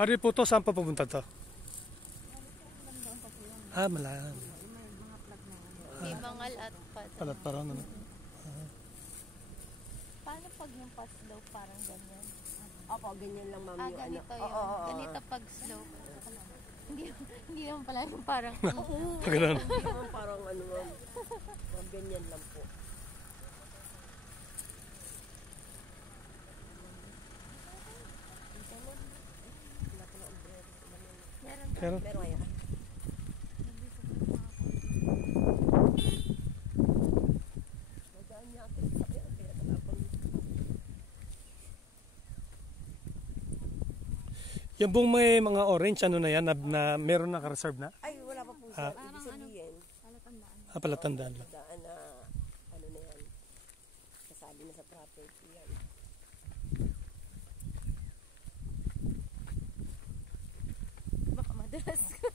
Hari po to, saan pa pupunta to? Malayan. May mangal at Palat parang ano. Paano pag yung pa-slope parang ganyan? Opo, ganyan lang ma'am yung ganito ano. yun. Ganito pag slope. Hindi naman pala yung parang Pag ganun. Hindi naman parang ano ma'am. Ganyan lang po. Pero ngayon. yung buong may mga orange, ano na yan, na meron naka-reserve na? Ay, wala pa po sir. Ibig sabihin, Palatandaan lang. daan na, ano na yan, kasali na sa property yan. baka madalas ka.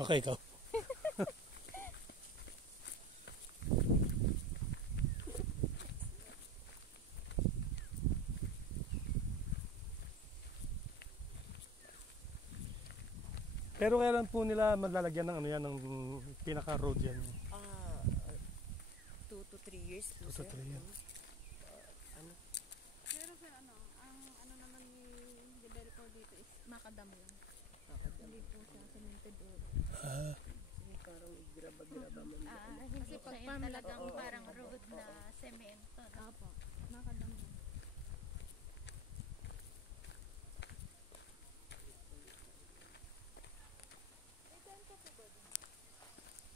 Baka ikaw. Pero kailan po nila maglalagyan ng ano yan, ng pinaka-road yan? 2 to 3 years po 2 to 3 years. Ano? Pero sir, ano naman ni developer dito is makadam lang. Hindi po siya cemented or... Parang graba-graba mo. Hindi pag siya farm yung talagang lang, parang road na semento. Apo, makadam lang.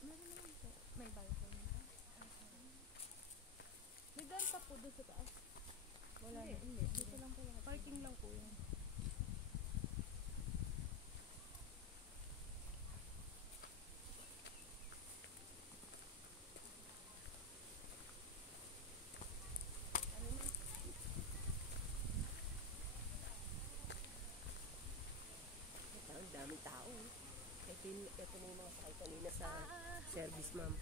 Meron naman po. May balcony. May daan pa po doon sa taas. Wala na. Hindi. Dito lang po yan. Parking lang po yan. Ang daming tao. Ito na yung mga sakay kanina sa service ma'am.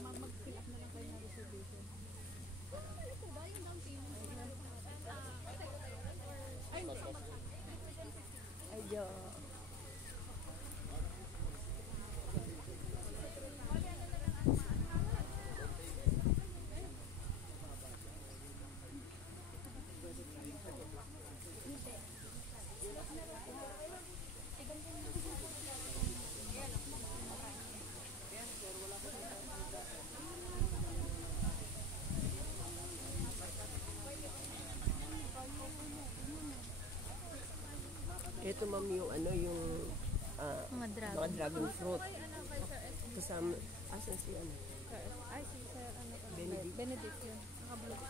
Mag-fill up na lang kayo ng reservation. Ito ba yung down payment? Ay, Ay, yo. Ito ma'am yung ano yung mga dragon fruit. Kasama, asan si ano? ay, si sir, ano pa? Benedict. Benedict yun. Nakablog.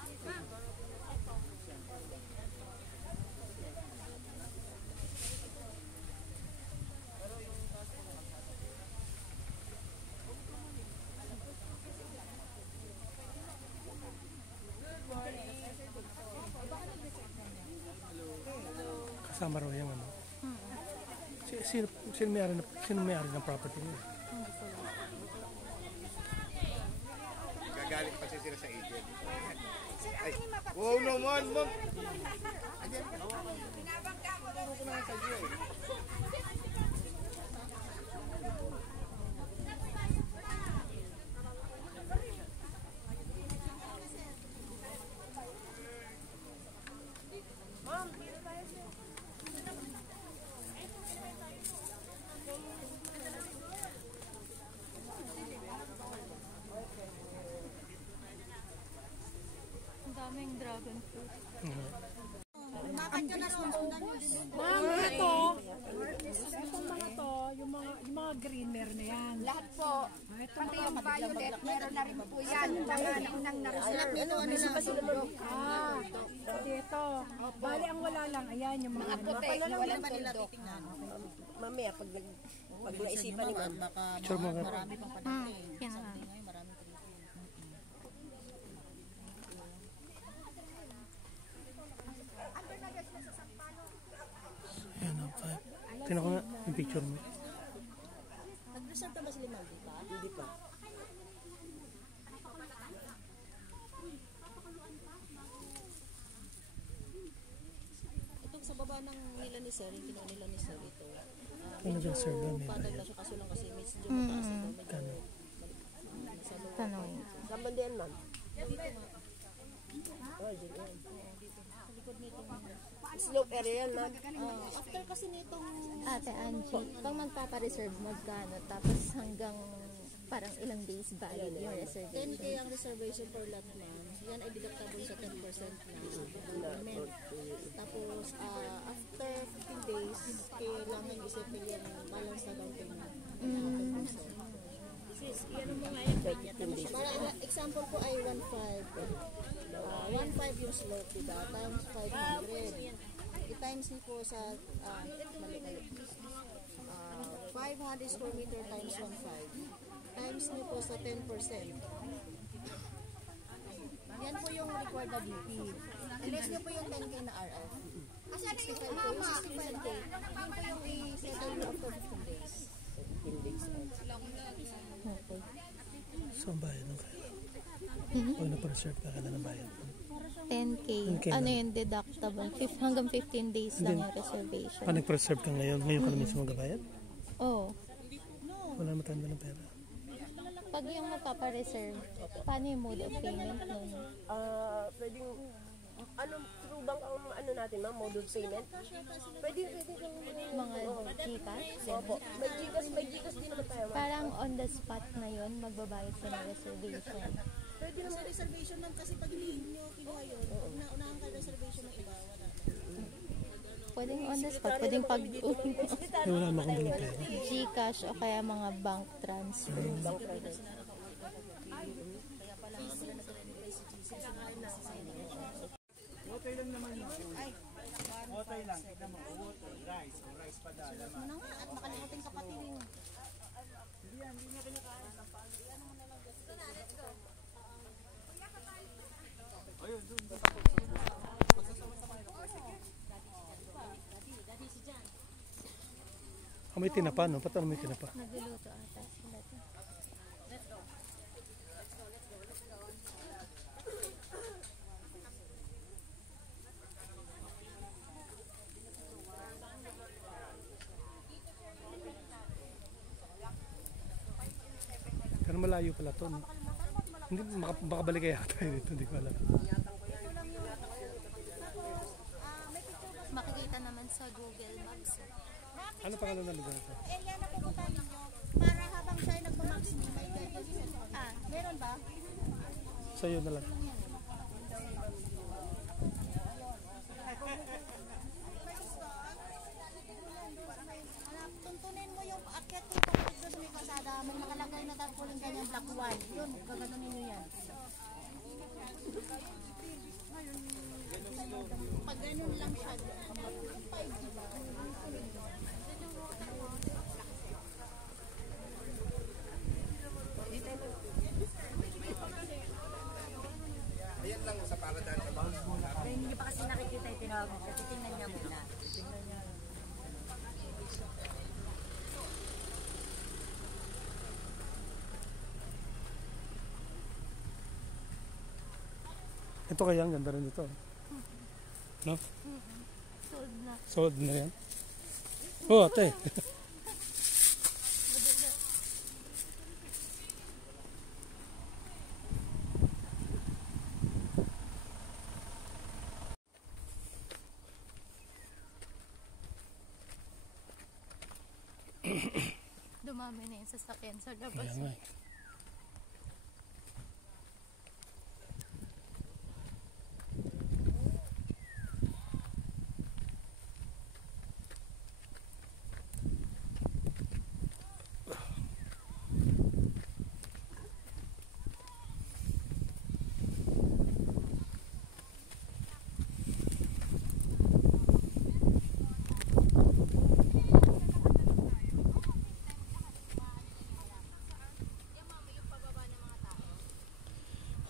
Kasama raw yung ano. Sino may-ari ng property niya? Gagalit pa siya sila sa agent. Ay, wow naman, ma'am! Binabangga ko lang sa iyo. Ang daming dragon fruit. Ma'am, ito. Itong mga to, yung mga greener na yan. Lahat po. Pati yung violet, meron na rin po yan. Yung mga unang na-reserve. Dito. Bali, ang wala lang, ayan, yung mga Puti, wala pa nila titingnan. Mamaya pag naisipan ni ma'am. Sure mo nga. Marami pang padating. Yan. Ngayon, marami pa rin. Ayan, 5. Tingnan ko nga yung picture mo. Nag-reserve na ba sila ma'am? Hindi pa. baba ng nila ni Sir, yung kinuha nila ni Sir ito. Ano yung sir ba? May Patag bayad. lang siya kaso lang kasi medyo mataas ito. Kano? Tanongin. Saan ba diyan, ma'am? Oh, dyan yan. Sa likod nito. Slope area yan, ma'am. After kasi nitong Ate Angie, pag magpapareserve, magkano? Tapos hanggang parang ilang days valid yung reservation? 10K ang reservation per lot, ma'am. Yan ay deductible sa 10% na payment. Tapos, after 15 days, kailangan isipin yung balance na down payment. Yan mo nga yung para example ko ay 1.5. 1.5 yung slope, diba? Times 500. I-times niyo po sa 500 square meter times 1.5. Times niyo po sa 10%. Yan po yung required na DP. Unless niyo po yung 10K na RF. 65K. Yung 65K, yun po yung i-settle niyo after 15 days. 15 days. Okay. So, ang bayad ng kaya? Pag na-preserve ka, kailan ang bayad? 10K. 10K Ano lang. yung deductible? Hanggang 15 days lang yung reservation. Pag nag-preserve ka ngayon ka na mismo magbabayad? Oo. Wala matanda ng pera. Pag yung magpapareserve, paano yung mode of payment nun? Pwedeng, through bank ang natin, ma'am, mode of payment? Pwede kang Mga Gcash? Opo. May Gcash din naman tayo, ma'am. Parang on the spot na yun, magbabayad ka ng reservation. Pwede naman reservation lang kasi pag hindi nyo kinuha yun, unahan ka reservation ng iba, wala. Pwedeng on the spot, pwedeng pag Ay, wala naman akong dalang pera. Gcash o kaya mga bank transfer. Water lang naman yun. Water lang. Tignan mo. Water, rice. O rice pa dala. Ano nga, at makalimutin kapatid mo. May tinapa, no? Paano may tinapa? Nagluluto ata sila. Pero malayo pala to, no? Hindi, makabalik kaya tayo dito, hindi ko alam. Makikita naman sa Google Maps. Ano pangalan na lugar ito? Area na pupunta ninyo para habang siya ay nagmamax may guide kasi sa meron ba? Sa'yo na lang. Tuntunin mo yung akyat yung kapatid doon sa may kalsada. May nakalagay na tarpaulin ganyan black 1. Yun, gaganunin nyo yan. Pag ganun lang siya, 5 diba? Ayan lang sa paradaan sa bawal muna. Hindi pa kasi nakikita yung tinawag mo. Kasi tingnan niya muna. Tingnan niya. Ito kaya, ang ganda rin dito. No? Sold na. Sold na yan. Oh, ate. Dumami na yung sasakyan sa labas. Kaya nga eh.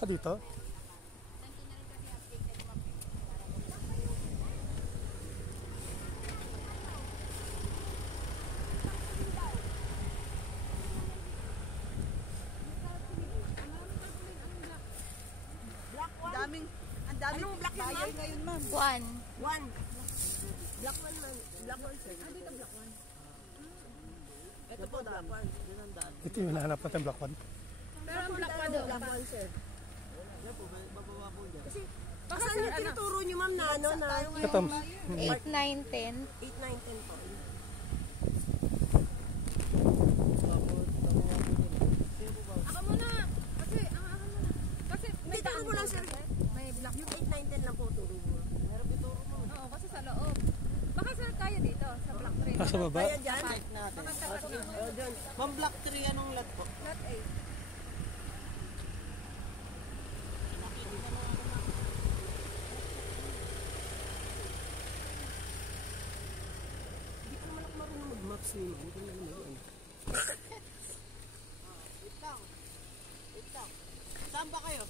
Ah, dito? Ang daming black yun, ma'am. One. Black one man. Black one, sir. Ah, dito black one. Ito po, black one. Yun ang daan. Ito yung hinahanap natin, black one. Pero ang black one daw. Black one, sir. Yan po, bababa po dyan. Kasi, saan yung tinuturo niyo, ma'am, na ano, na Ito, 8, 9, 10. 8, 9, 10 po. Ako muna. Kasi, ako muna. Kasi, may Hindi, turo mo lang, sir. May black Yung 8, 9, 10 lang po, turo mo. Oo, kasi sa loob. Baka sir kaya dito, sa black tree. nasa baba. Kaya dyan? Baka sa O, dyan. Ma'am, Black 3, anong lot po? not 8. Hindi ko naman ako marunong mag-maps ni ma'am. Hindi ko naman mag-ano. Wait lang. Saan ba kayo?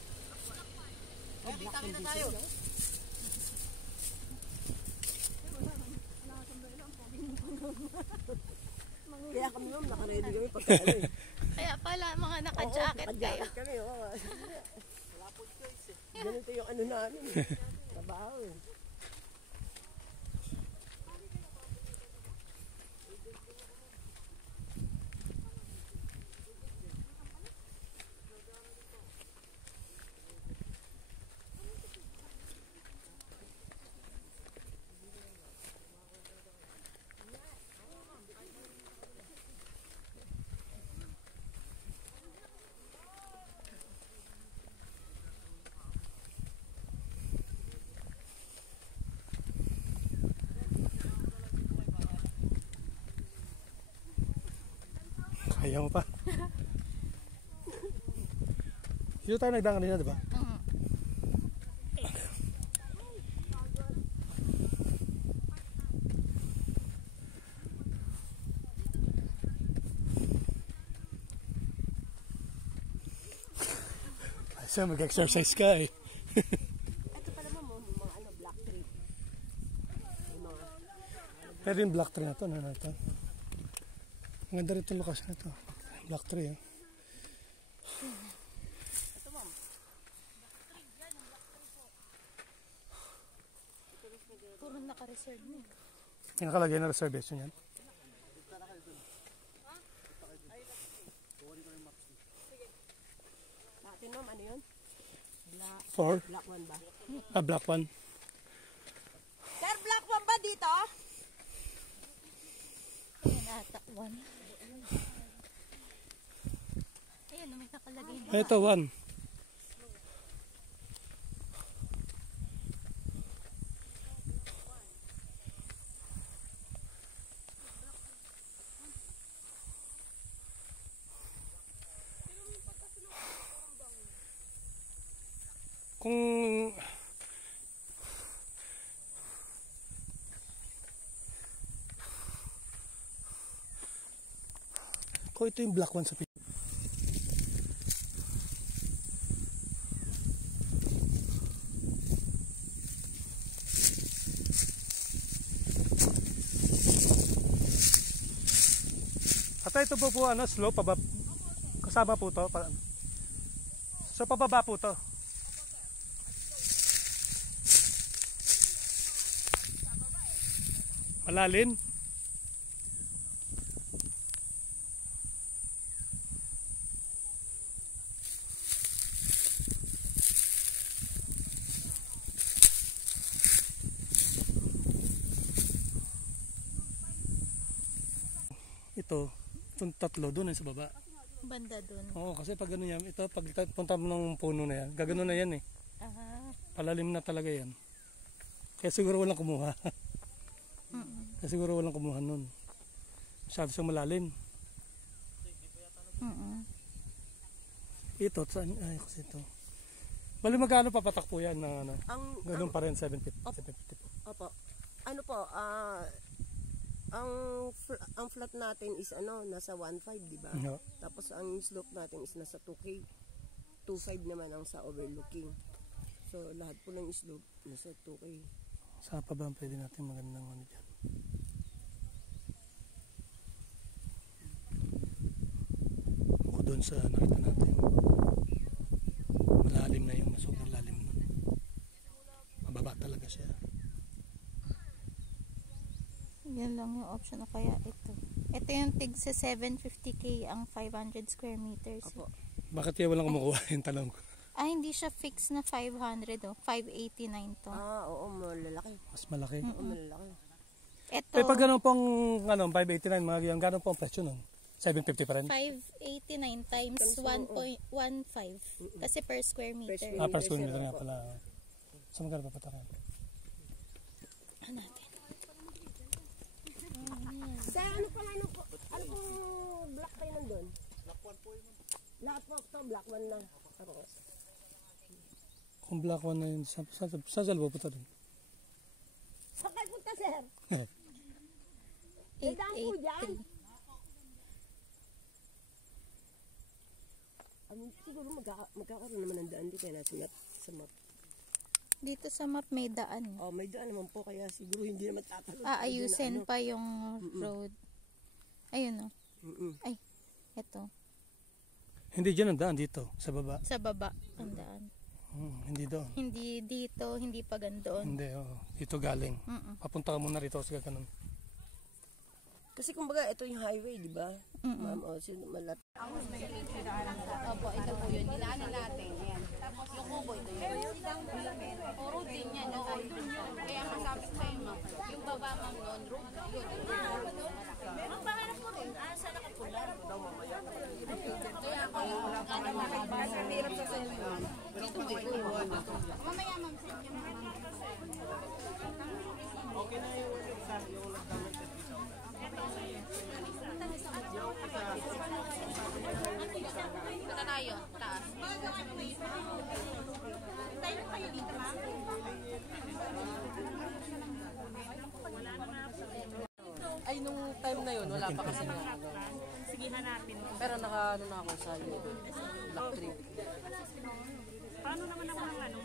Kaya kita tayo. Kaya kami, ma'am, nakaready kami pagka ano eh. Kaya pala, mga naka-jacket kayo. Naka-jacket kami, oo. Wala po choice eh. Ganito yung ano namin eh. Trabaho eh. Kaya mo pa. Dito tayo nagdaan kanina, di ba? Kasi mag-exercise ka eh. Ito pala mo, mga ano, black tree. Yung mga, Pero yung black tree na to, ano na ito? Ang ganda rin itong lokasyon na ito. Black tree, eh. Puro naka-reserve na. May nakalagay na reservation yan. natin ma'am, ano yun? For? Black one ba? Black one. Sir, black one ba dito? Ayan ata, 1. Ayan, may nakalagay na. Ito, one. Kung ito yung black one sa picture. At ito po ano, slope, kasama po to. So pababa po to. Malalim. Itong tatlo doon sa baba. Banda dun. Oo, kasi pag ano yan, ito pag punta mo ng puno na yan, gagano na yan eh. Palalim na talaga yan. Kaya siguro walang kumuha. Kaya siguro walang kumuha nun. Masyado siyang malalim. Ito, saan? Ay, kasi ito. Bali magkano papatak po yan ng ano? Ganun pa rin, 750 po. Opo. Ano po, ang flat natin is ano, nasa 1.5, di ba? No. Tapos ang slope natin is nasa 2K. 2.5 naman ang sa overlooking. So lahat po ng slope nasa 2K. Sa pa ba pwede natin magandang ano dyan? Bukod doon sa nakita natin. Malalim na yung sobrang lalim nun. Mababa talaga siya. Yan lang yung option. O kaya ito. Ito yung tig sa 750k ang 500 square meters. Opo. Bakit kaya walang kumukuha yung talong ko? Hindi siya fixed na 500 oh. 589 to. Oo, malalaki. Mas malaki. Oo, malalaki. Ito, Eh, pag gano'n pong 589, mga ganyan, gano'n po ang presyo nun? 750 pa rin? 589 times 1.15. Kasi per square meter. Per square meter nga pala. So, magkano pa patakan? Hanapin. Sa ano pala, ano pong black tayo nandun? Black 1 po yun. Lahat po ito, black 1 lang. Kung black 1 na yun, saan sa lupa punta dun? Saan kayo punta, sir? 883. Siguro magkakaroon naman ng daan dito natin sa map. Dito sa map may daan. Oh, may daan naman po kaya siguro hindi naman tatalon. Aayusin pa yung road. Ayun oh. Ay, eto. Hindi dyan ang daan, dito, sa baba. Sa baba ang daan. Hindi doon. Hindi dito, hindi pa gandoon. Hindi, dito galing. Papunta ka muna rito sa ganun. Kasi kumbaga ito yung highway, di ba? Ma'am, malapit. Opo, ito po yun. Dinaanan natin. Yan. Yung kubo, ito yun. Puro din yan. Oo, yun yun. Kaya masabit sa'yo, ma'am. Yung baba, ma'am, noon, road, yun. Ma'am, pangarap ko rin. Saan nakapula? Kaya ako yung basa, hirap sa sa'yo. Dito mo ito. Mamaya, ma'am, sa inyo. Okay na yung Punta tayo, taas. Tayo kayo dito, ma'am. Ay, nung time na yun, wala pa kasi na. Sige natin. Pero na ako sa Black Tree. Paano naman ang mga ano?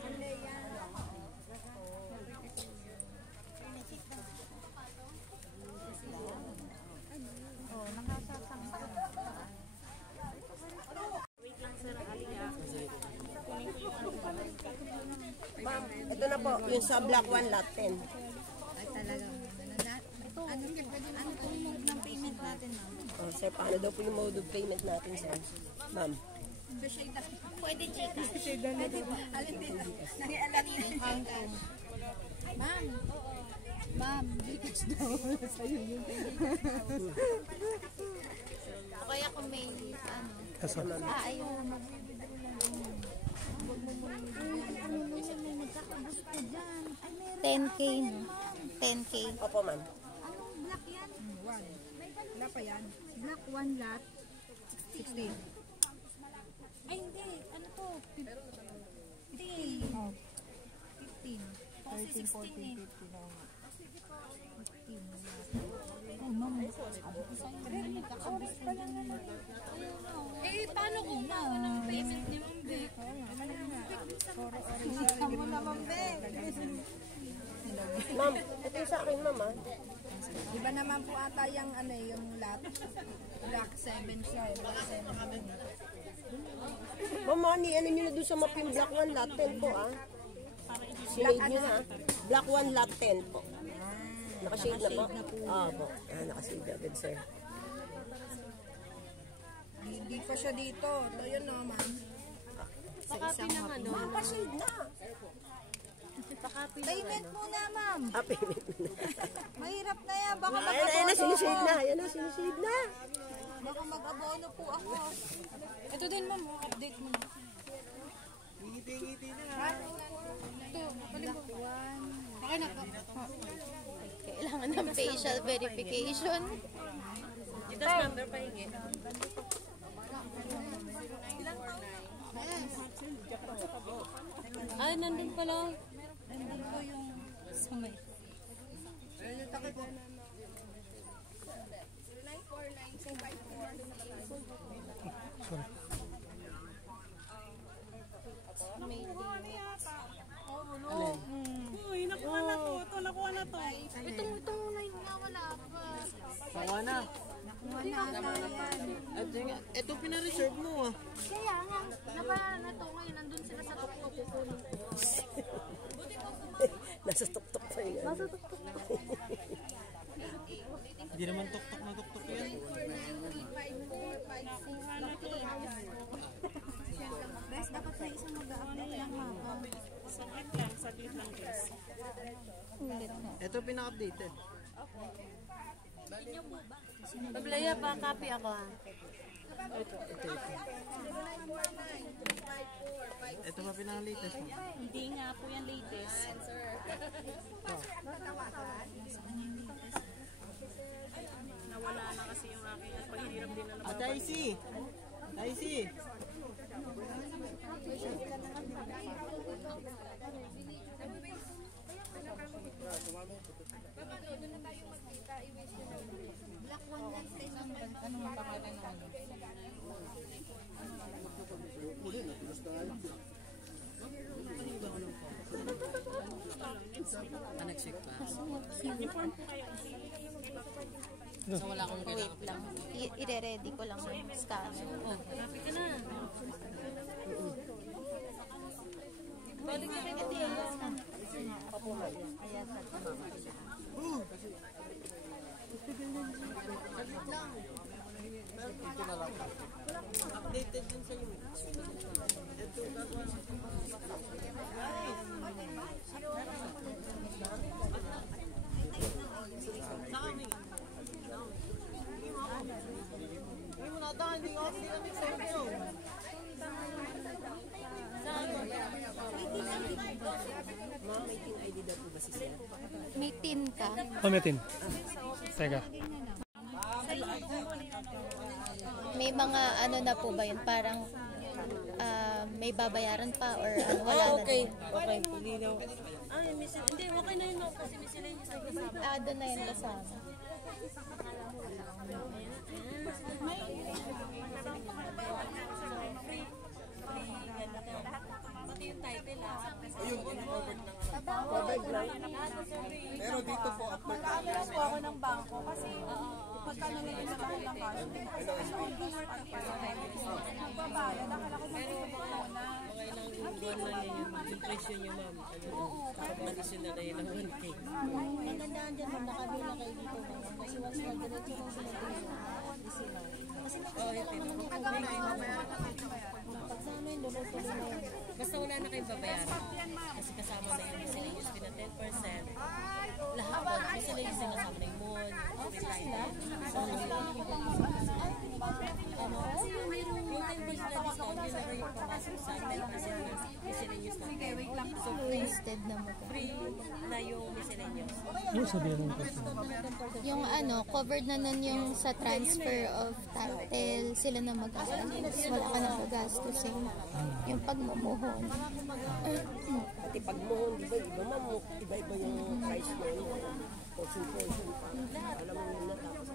Ma'am, ito na po, yung sa Black 1 lot 10. Ay talaga. Ano pong mode ng payment natin, ma'am? Oh, sir, paano daw po yung mode of payment natin, sir? Ma'am. Pwede check. Alin din. Nakialam na. Ma'am. Ma'am, because daw. Sa'yo yun. O kaya kung may ano. Kaso, Ayun. 10K no? 10K. Opo, ma'am. Anong black yan? 1. Wala pa yan. Black 1 lot. 16. Ay, hindi. Ano to? 15. Oh. 15. 13, 14, 15. Oh, ma'am. Sabi ko sa'yo, nagkakagusto dyan. Paano kung ng payment ni Ma'am Beck? Kita mo na, Ma'am Beck. Ma'am, ito yung sa akin, ma'am, ah. Iba naman po ata yung ano yung lot. Black 7 siya. Black 7. Ma'am, ano nyo na doon sa map yung Black 1 lot 10 po, ah. Shade nyo na, ah. Black 1 lot 10 po. Nakashade na po? Po. Nakashade agad, sir. Hindi pa siya dito. Ito yun no, ma'am. Sa isang map. Ma'am, pa-shade na. Payment muna, ma'am. Payment na. Mahirap na yan. Baka Ayan mag-abono na, sinishade ako. na. Ayan na, sinishade na. Baka mag-abono po ako. Ito din, ma'am. Update mo. ngiti-ngiti na. Okay na po. Kailangan ng facial verification. Dito number pa hingi. Ay, nandun pala. Nandun po yung sumay. sorry. Uy, nakuha na to. Nakuha na to. Itong line nga wala pa. Sawa na. Ito pina-reserve mo, ah. Kaya nga, na to ngayon, nandun sila sa tuktok kukunin. Nasa tuktok pa yun. Nasa tuktok na. Hindi naman tuktok na tuktok yan. Bes, dapat may isang mag-a-update lang haba. Saglit lang guys. Ulit na. Ito pinaka-updated. Pablaya pa, copy ako ha. Ito pa pinaka-latest mo. Hindi nga po yan latest. Nawala na kasi yung akin at paghihirap din na At Daisy! Daisy! Next week pa. So wala akong Wait lang. I-ready ko lang yung scanner. Happy ka na. Balik ka rin ito yung Updated din sa iyo. Ito gagawa sa hindi mo nata, hindi kami sa iyo. Ma'am, may tin ID daw po ba si Sir? May tin ka. Pamitin. Teka. May mga ano na po ba yun? Parang may babayaran pa or ano, wala na Okay. din? Okay, pulinaw. Ay, hindi, okay na yun no, kasi miscellaneous ay kasama. Doon na yun kasama. Pati yung title ah. Ayun, covered na nga. Covered na. Pero dito po, after Nag-alas po ako ng bangko kasi pagka nalilin ako ng cash, kasi overwork ka pa. Magbabayad, akala ko magpupunta na. Okay lang yung buwan na yun, yung presyo nyo ma'am. Additional na yun ng 1K. Magandaan dyan ma'am, nakabila kayo dito ma'am. Kasi once mag-diretso ng celebration, kasi nakasama naman yung pag sa amin, tuloy-tuloy na yun. Basta wala na kayong babayaran. Kasi kasama na yung miscellaneous fee na 10%. Lahat po, miscellaneous din kasama na yung mall. Yung 10 days na discount, yun na yung pumasok sa 10% na miscellaneous na. So, Wasted na mo. free na yung miscellaneous. Ano sabihin ng person? Yung ano, covered na nun yung sa transfer of title, sila na mag-gastos. Wala ka nang gagastusin. Yung pagmumuhon. Pati pagmuhon, di ba, iba ma'am, iba-iba yung price mo. Portion pa. Alam mo yun na tapos.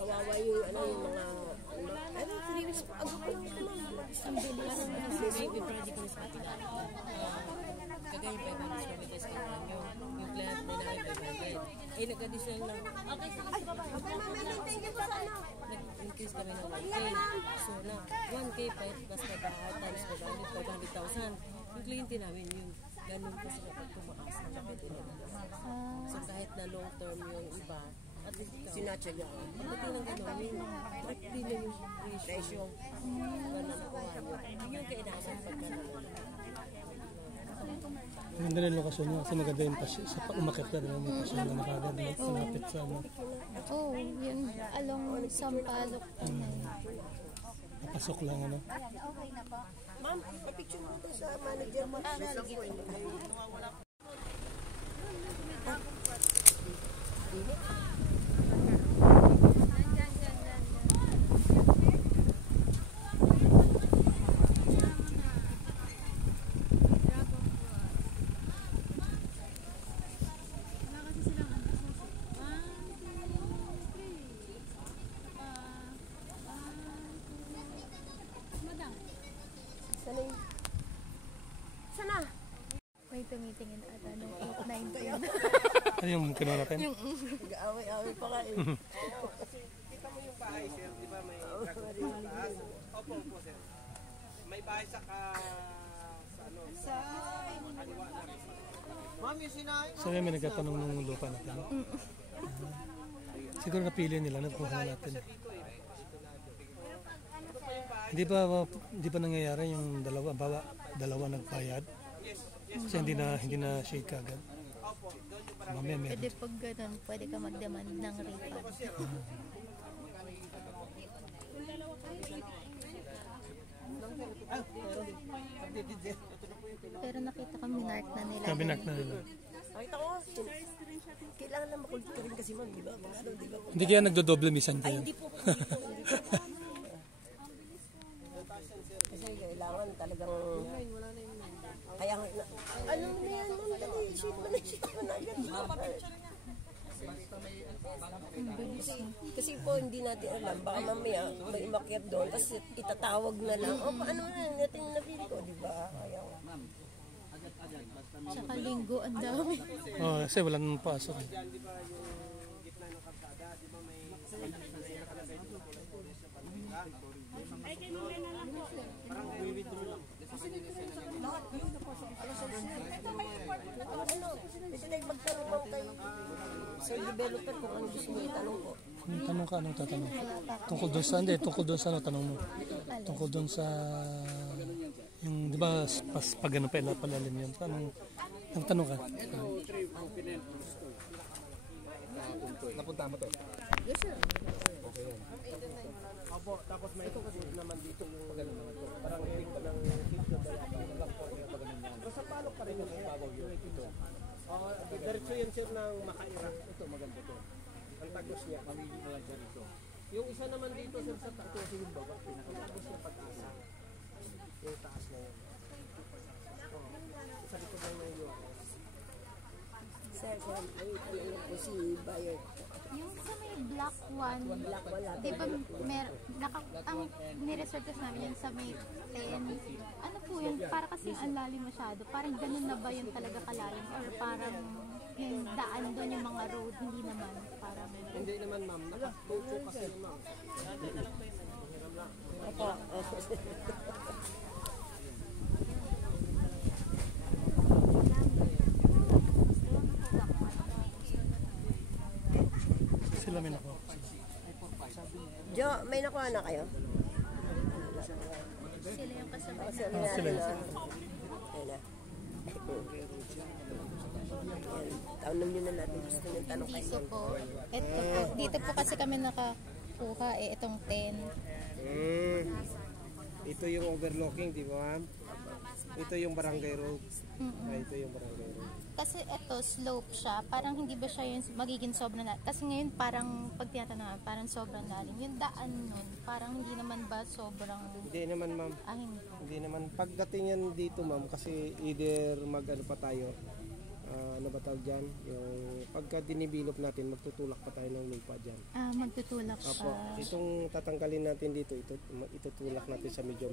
Kawawa yung ano yung mga ano, finish pa ako po Ang bilis. Maybe pwede ko sa atin. Kagaya ba yung discount na discount nyo? Yung client na namin 500. Eh, nag-additional lang. Okay, sige. Okay, ma'am, thank you po sa ano. Nag-increase kami ng 1K. So, na 1K pa, basta times ko namin 500,000. Yung kliyente namin, yung ganun kasi kapag tumakas na kapit nila. So, kahit na long term yung iba, at least Sinatsaga. pagdating ng ganun, yung direct din na yung ratio. Ganun ang kuha nyo. Yung kailangan pagka naman. Maganda na yung lokasyon niya kasi maganda yung pasyon. Sa umakit ka rin, may pasyon na nakagad na sinapit sa ano. Oh, yun along Sampaloc. Napasok lang ano. Ma'am, papicture mo ito sa manager mo. Sana? May tumitingin ata nung 8-9 pa yun. Ano yung kinuha natin? Nag-aaway-aaway pa nga eh. Kita mo yung bahay, sir, di ba may taas? Opo, sir. May bahay sa ano, Sabi may nagtatanong ng lupa natin. Siguro napili nila, nakuha natin. Hindi pa nangyayari yung dalawa nagbayad. Kasi hindi na shade kagad. Mamaya meron. Pwede pag ganun, pwede ka mag-demand ng refund. Pero nakita ko minark na nila. Kabinak na nila. Nakita ko, kailangan lang makulturin kasi ma'am, di ba? Di ba? Hindi kaya nagdodoble minsan kayo. Hindi po. Kasi kailangan talagang kaya ano na yan ma'am, dali, shoot mo na agad. Kasi po hindi natin alam, baka mamaya may umakyat doon, tapos itatawag na lang, o paano na natin nabili ko, di ba? Kaya Tsaka linggo, ang dami. Kasi wala nang pasok. Kasi magtanong po kayo sa developer kung ano gusto niya itanong ko. Tanong ka, anong tatanong? Tungkol doon sa, tungkol doon sa ano, tanong mo? Tungkol doon sa, yung, di ba, pag ano pa, palalim yun. Ang tanong ka? Napunta mo to? Yes, sir. Okay yan. Opo, tapos may ito kasi naman dito yung pagano naman to. Parang hiling pa ng sityo lang po yung pagano naman. Basta palok pa rin yung pagawag yun ito. Diretso yan sir ng Makaira. Ito maganda to. Ang tagos niya, pamili na lang siya dito. Yung isa naman dito sir sa taas, ito yung baba. Ang tagos niya pag-asa. Yung taas na yun. Sa likod lang na yun. Sir, ay tanong po si Bayer. Yung sa may black one, di ba ang niresearch namin yun sa may 10, ano po yun, para kasi ang lalim masyado, parang ganun na ba yun talaga kalalim or parang yung daan doon yung mga road, hindi naman, parang Hindi naman ma'am, nakatuto kasi ma'am. Opo. Sila may nakuha. Jo, may nakuha na kayo? sila yung kasama. Sila. Ayun na. Tanong nyo na natin gusto nyo tanong kayo. Dito po, dito po kasi kami nakakuha itong 10. Ito yung overlooking, di ba ma'am? Ito yung barangay road. Ito yung barangay road. Kasi ito, slope siya. Parang hindi ba siya yung magiging sobrang lalim? Kasi ngayon parang, pag tinatanong, parang sobrang lalim. Yung daan nun, parang hindi naman ba sobrang... Hindi naman ma'am. Hindi. Hindi naman. Pagdating yan dito ma'am, kasi either mag-ano pa tayo, ano ba tawag dyan? Yung pagka dinibilop natin, magtutulak pa tayo ng lupa dyan. Magtutulak siya. Apo, itong tatanggalin natin dito, itutulak natin sa medyo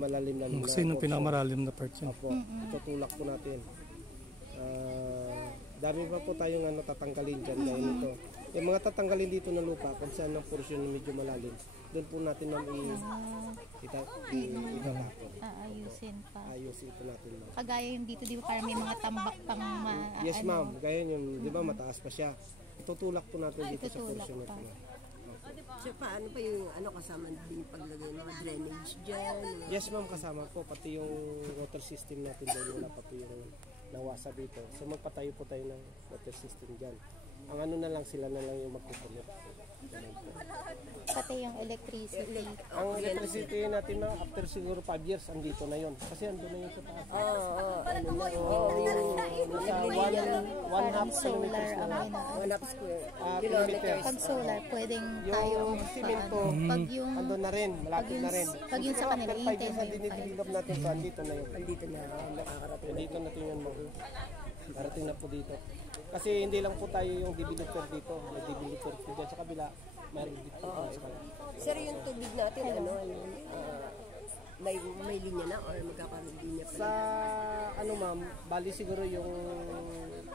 malalim na Kasi yung pinakamaralim na part yun. Apo, itutulak po natin. Dami pa po tayong tatanggalin dyan dahil ito. Yung mga tatanggalin dito na lupa, kung saan ang portion na medyo malalim, doon po natin itatapon. Aayusin pa. Ayusin po natin ma'am. Kagaya yung dito, di ba parang may mga tambak pang Yes ma'am, gaya yung, di ba mataas pa siya. Itutulak po natin dito sa tutulak portion na pa. ito. So, paano pa yung kasama din paglagay ng drainage dyan? Yes ma'am, kasama po pati yung water system natin doon, wala pa po yung nawasa dito. So magpatayo po tayo ng water system dyan. Ang ano na lang, sila na lang yung magkukulit. Pati yung electricity. Ang electricity natin na after siguro 5 years, andito na yon. Kasi andun na yun sa taas. Ano na One half Solar kilometers ang na. ginawa. 1.5 square Kilometers. Pag solar, pwedeng tayo Yung simento, pag yung andun na rin, malapit na rin. pag yung sa kanila, After 5 years hintay na mo yung dinidevelop natin ito, andito na yun. Andito na makakarating. Dito natin yun mo. Darating na po dito. Kasi hindi lang po tayo yung developer dito. May developer po dyan sa kabila. Mayroon dito sa kabila. Sir, yung tubig natin, may linya na or magkakaroon linya pa? Sa ano ma'am, bali siguro yung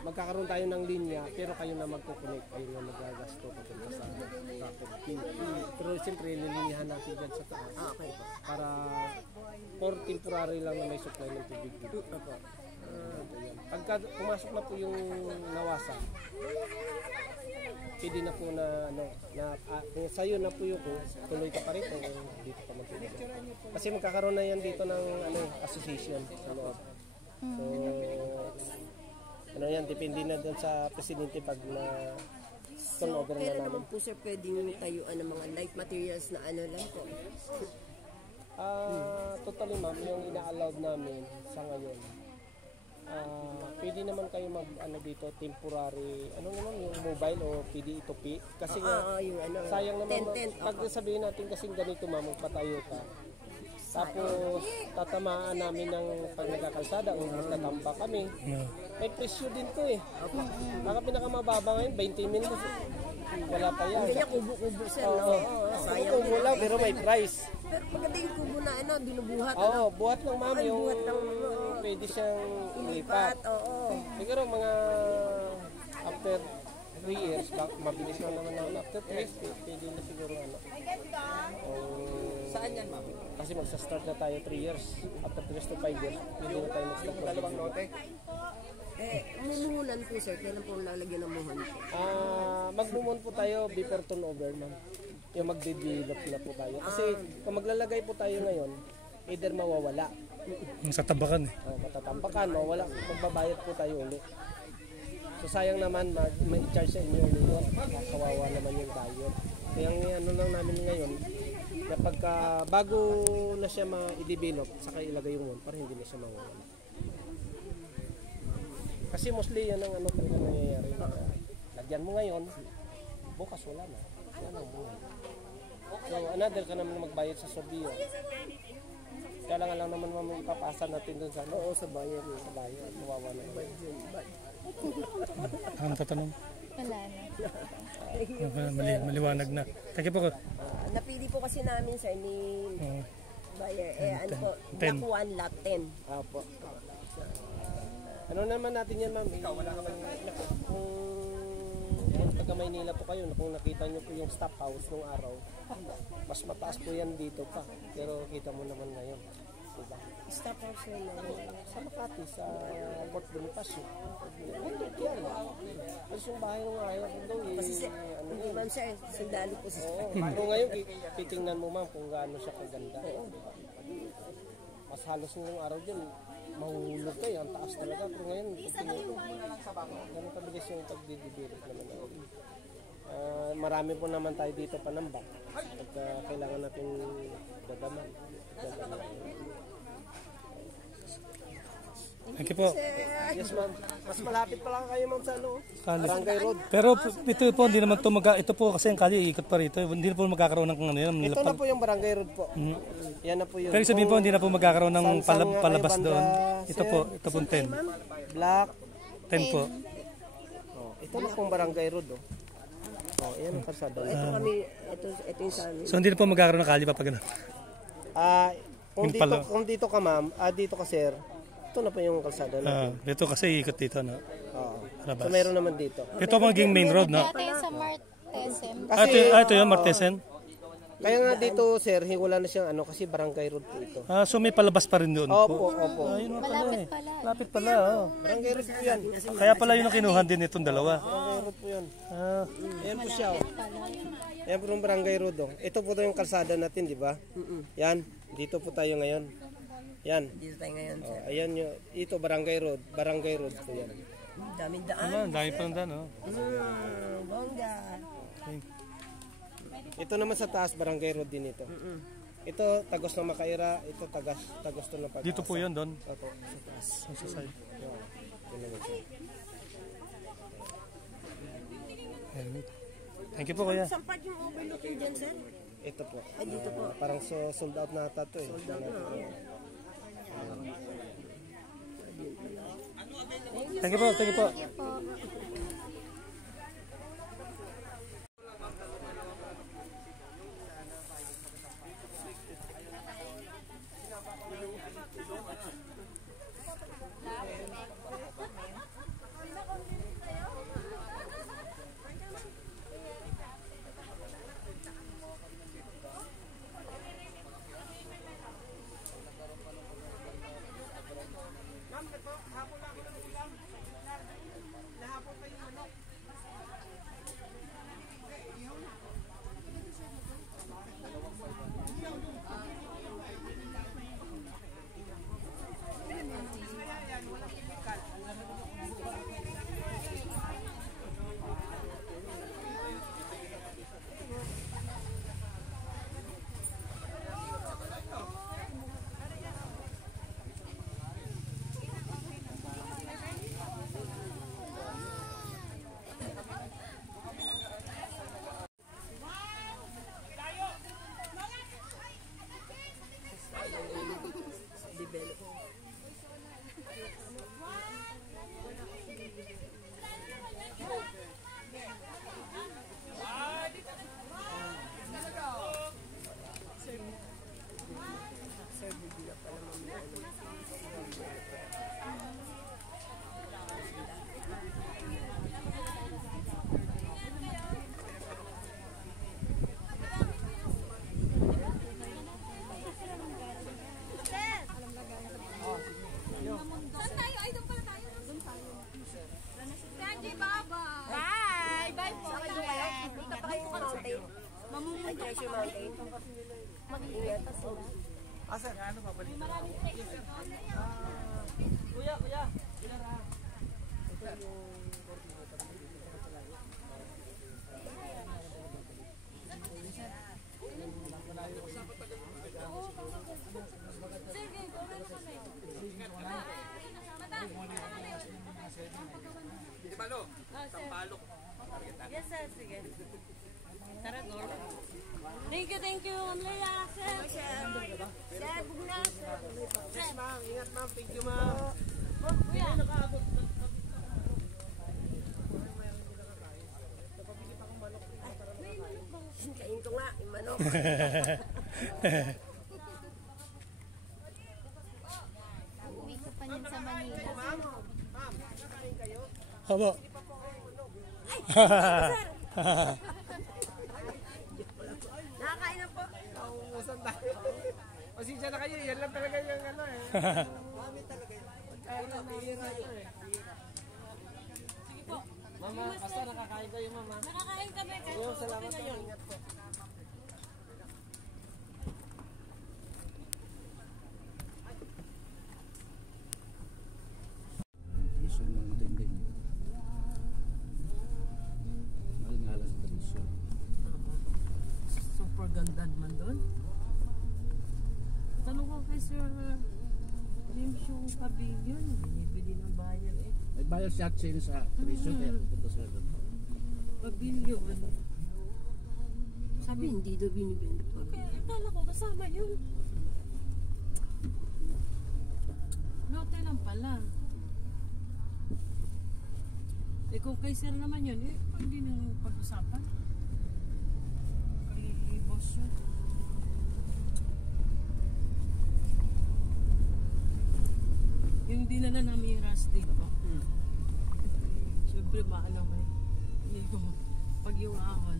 magkakaroon tayo ng linya pero kayo na magkukunik, kayo na magagasto papunta sa traffic. Pero siyempre lilinyahan natin dyan sa taas. Okay po. Para for temporary lang na may supply ng tubig dito. Pagka pumasok na po yung nawasa, pwede na po na kung sa'yo na po yung tuloy ka pa rito, dito ka magtuloy. Kasi magkakaroon na yan dito ng association sa loob. So, yan, depende na doon sa presidente pag na turnover na Pero namin. naman po sir, pwedeng tayuan ng mga light materials na ano lang po. Totally ma'am, yung ina-allowed namin sa ngayon, pwede naman kayo mag dito, temporary, yung mobile o pwede itupi. Kasi nga, Yung sayang naman, tent. pag sabihin natin kasing ganito ma'am, magpatayo ka. Tapos tatamaan namin ng pag nagkakalsada o magtatamba kami. May presyo din to eh. Baka pinakamababa ngayon, 20 minutes. Wala pa yan. Kaya kubo-kubo sir. Oo, kubo lang pero may price. Pero maganda yung kubo na binubuhat. Oo, buhat lang ma'am yung buhat lang, pwede siyang ilipat. Oo. Siguro mga after 3 years, mabilis lang naman naman. After 3 years, pwede na siguro Saan yan ma'am? Kasi magsa-start na tayo 3 years. After 3 years to 5 years, pwede na tayo mag-start. Dalawang note? Mumuhunan po sir, kailan po lalagyan ng muhon po? Magmumon po tayo before turnover ma'am. Yung magde-develop na po tayo. Kasi kung maglalagay po tayo ngayon, either mawawala. Sa tabakan eh. Matatambakan, mawawala. Magbabayad po tayo ulit. So sayang naman, may charge sa inyo yun. Kawawa naman yung bayad. Kaya lang namin ngayon, na pagka bago na siya ma-develop, saka ilagay yung para hindi na siya mawawala. Kasi mostly yan ang talaga nangyayari. Lagyan mo ngayon, bukas wala na. Wala nang buhay. So another ka naman magbayad sa sorbiyo. Kailangan lang naman ipapasa natin doon sa sa bayan. Sa bayan, mawawa na naman. Ang tatanong. Wala na. Maliwanag na. Thank you po. Napili po kasi namin sir ni buyer. Block 1, lot 10. Apo. Ano naman natin yan ma'am? Kung taga Maynila po kayo, kung nakita nyo po yung stop house nung araw, mas mataas po yan dito pa. Pero kita mo naman ngayon. Diba? Stop house na Sa Makati, sa Port Bonifacio. Bundok yan. Kasi yung bahay nung ayaw ko daw Hindi man sir, sundalo po siya. Oo. Pero ngayon, titingnan mo ma'am kung gaano siya kaganda. Mas halos nung araw dyan, mahulog kayo, ang taas talaga. Pero ngayon, ganun kabilis yung pagdidibirit naman natin. Marami po naman tayo dito panambak. Pagka kailangan natin dadaman. Thank you po. Yes ma'am. Mas malapit pa lang kayo ma'am sa Barangay Road. Pero ito po, hindi naman ito po kasi ang kali ikot pa rito. Hindi na po magkakaroon ng yan. Ito na po yung Barangay Road po. Yan na po yun. Pero sabihin po, hindi na po magkakaroon ng palabas doon. Ito po 10. Black 10 po. Ito na pong Barangay Road ayan ang kalsada. Ito kami, ito yung sa amin. So hindi na po magkakaroon ng kali pa pag ano. Kung dito ka ma'am, dito ka sir, ito na po yung kalsada natin. Dito kasi ikot dito, no? So meron naman dito. Ito maging main road, no? Dati sa Martesem. Kasi, ito yung Martesen. Kaya nga dito sir, wala na siyang kasi Barangay Road po ito. So may palabas pa rin doon po. Opo. Ayun pala Malapit eh. pala. Malapit pala, Barangay Road po yan. Kaya pala yun ang kinuhan din itong dalawa. Barangay Road po yan. Ayan po siya. Ayan po yung Barangay Road. Ito po yung kalsada natin, di ba? Yan, dito po tayo ngayon. Yan. Dito tayo ngayon sir. Ayan yung, ito Barangay Road. Barangay Road po yan. Daming daan. Dami pa ng daan, Bongga. Ito naman sa taas, Barangay Road din ito. Ito, Tagos ng Makaira. Ito, Tagos to ng Pag-asa. Dito po yun doon. Opo, sa taas. Sa side. Ito naman siya. Thank you po, kuya. Saan part yung overlooking dyan sir? Ito po. Dito po. Parang sold out na ata ito eh. Sold out na. Thank you po, thank you po. Ma'am, ito, hapon lang. Yes, sir. Sige. Tara, go. Thank you, Ma'am Leia. Sir, bugnas. Yes, ma'am. Ingat, ma'am. Thank you, ma'am. Kuya. Kain ko nga, yung manok. Uwi ka pa niyan sa Manila. Haba. Nakakain na po. Nauusan tayo. Pasensya na kayo. Yan lang talaga yung ano eh. Mami talaga yun. Kaya na bihira ito eh. Sige po. Mama, basta nakakain kayo, mama. Nakakain kami. Oo, salamat na. Ingat po. Super ganda naman doon. Tanong ko kay Sir James yung pavilion. Binibili ng buyer eh. May buyer shot siya sa prison kaya pupunta sila doon. Pavilion. Sabi hindi daw binibili pa. Kaya akala ko kasama yun. Lote lang pala. Eh kung kay Sir naman yun, eh hindi nang pag-usapan. Kay boss yun. Yung dinala namin yung rust date ko. Siyempre maano ko eh. Hindi ko pag yung ahon.